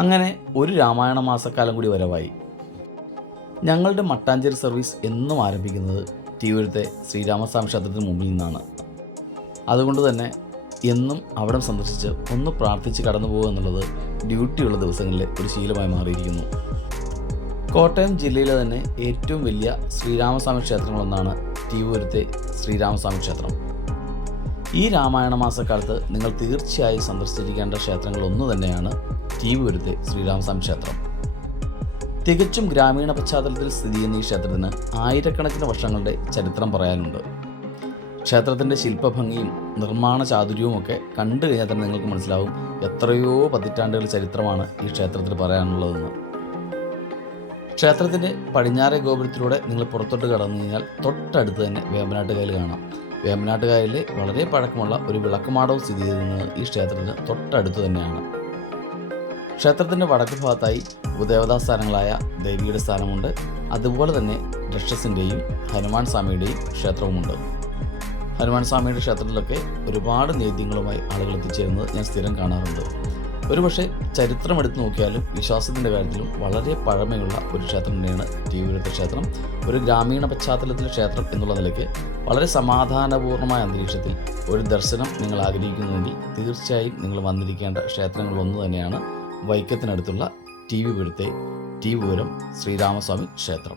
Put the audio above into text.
അങ്ങനെ ഒരു രാമായണ മാസക്കാലം കൂടി വരവായി. ഞങ്ങളുടെ മട്ടാഞ്ചേരി സർവീസ് എന്നും ആരംഭിക്കുന്നത് തിരുവനന്തപുരത്തെ ശ്രീരാമസ്വാമി ക്ഷേത്രത്തിന് മുമ്പിൽ നിന്നാണ്. അതുകൊണ്ട് തന്നെ എന്നും അവിടം സന്ദർശിച്ച് ഒന്ന് പ്രാർത്ഥിച്ച് കടന്നു പോകുക എന്നുള്ളത് ഡ്യൂട്ടിയുള്ള ദിവസങ്ങളിലെ ഒരു ശീലമായി മാറിയിരിക്കുന്നു. കോട്ടയം ജില്ലയിലെ തന്നെ ഏറ്റവും വലിയ ശ്രീരാമസ്വാമി ക്ഷേത്രങ്ങളൊന്നാണ് തിരുവനന്തപുരത്തെ ശ്രീരാമസ്വാമി ക്ഷേത്രം. ഈ രാമായണ മാസക്കാലത്ത് നിങ്ങൾ തീർച്ചയായും സന്ദർശിച്ചിരിക്കേണ്ട ക്ഷേത്രങ്ങളൊന്നു തന്നെയാണ് തിരുവനന്തപുരത്തെ ശ്രീരാമസ്വാമി ക്ഷേത്രം. തികച്ചും ഗ്രാമീണ പശ്ചാത്തലത്തിൽ സ്ഥിതി ചെയ്യുന്ന ഈ ക്ഷേത്രത്തിന് ആയിരക്കണക്കിന് വർഷങ്ങളുടെ ചരിത്രം പറയാനുണ്ട്. ക്ഷേത്രത്തിൻ്റെ ശില്പഭംഗിയും നിർമ്മാണ ചാതുര്യവുമൊക്കെ കണ്ടു കഴിഞ്ഞാൽ തന്നെ നിങ്ങൾക്ക് മനസ്സിലാവും എത്രയോ പതിറ്റാണ്ടുകൾ ചരിത്രമാണ് ഈ ക്ഷേത്രത്തിൽ പറയാനുള്ളതെന്ന്. ക്ഷേത്രത്തിൻ്റെ പടിഞ്ഞാറേ ഗോപുരത്തിലൂടെ നിങ്ങൾ പുറത്തോട്ട് കടന്നു കഴിഞ്ഞാൽ തൊട്ടടുത്ത് തന്നെ വേമ്പനാട്ടുകായൽ കാണാം. വേമ്പനാട്ടുകായലിലെ വളരെ പഴക്കമുള്ള ഒരു വിളക്കുമാടവും സ്ഥിതി ചെയ്യുന്നത് ഈ ക്ഷേത്രത്തിന് തൊട്ടടുത്ത് തന്നെയാണ്. ക്ഷേത്രത്തിൻ്റെ വടക്ക് ഭാഗത്തായി ഉപദേവതാ സ്ഥാനങ്ങളായ ദേവിയുടെ സ്ഥാനമുണ്ട്. അതുപോലെ തന്നെ രക്ഷസിൻ്റെയും ഹനുമാൻ സ്വാമിയുടെയും ക്ഷേത്രവുമുണ്ട്. ഹനുമാൻ സ്വാമിയുടെ ക്ഷേത്രത്തിലൊക്കെ ഒരുപാട് നേദ്യങ്ങളുമായി ആളുകൾ എത്തിച്ചേരുന്നത് ഞാൻ സ്ഥിരം കാണാറുണ്ട്. ഒരുപക്ഷെ ചരിത്രം എടുത്തു നോക്കിയാലും വിശ്വാസത്തിൻ്റെ കാര്യത്തിലും വളരെ പഴമയുള്ള ഒരു ക്ഷേത്രം തന്നെയാണ് തിരുവനന്തപുരത്തെ ക്ഷേത്രം. ഒരു ഗ്രാമീണ പശ്ചാത്തലത്തിലെ ക്ഷേത്രം എന്നുള്ള നിലയ്ക്ക് വളരെ സമാധാനപൂർണ്ണമായ അന്തരീക്ഷത്തിൽ ഒരു ദർശനം നിങ്ങൾ ആഗ്രഹിക്കുന്നുവെങ്കിൽ തീർച്ചയായും നിങ്ങൾ വന്നിരിക്കേണ്ട ക്ഷേത്രങ്ങളിലൊന്നു തന്നെയാണ് വൈക്കത്തിനടുത്തുള്ള തിരുവനന്തപുരത്തെ തിരുവനന്തപുരം ശ്രീരാമസ്വാമി ക്ഷേത്രം.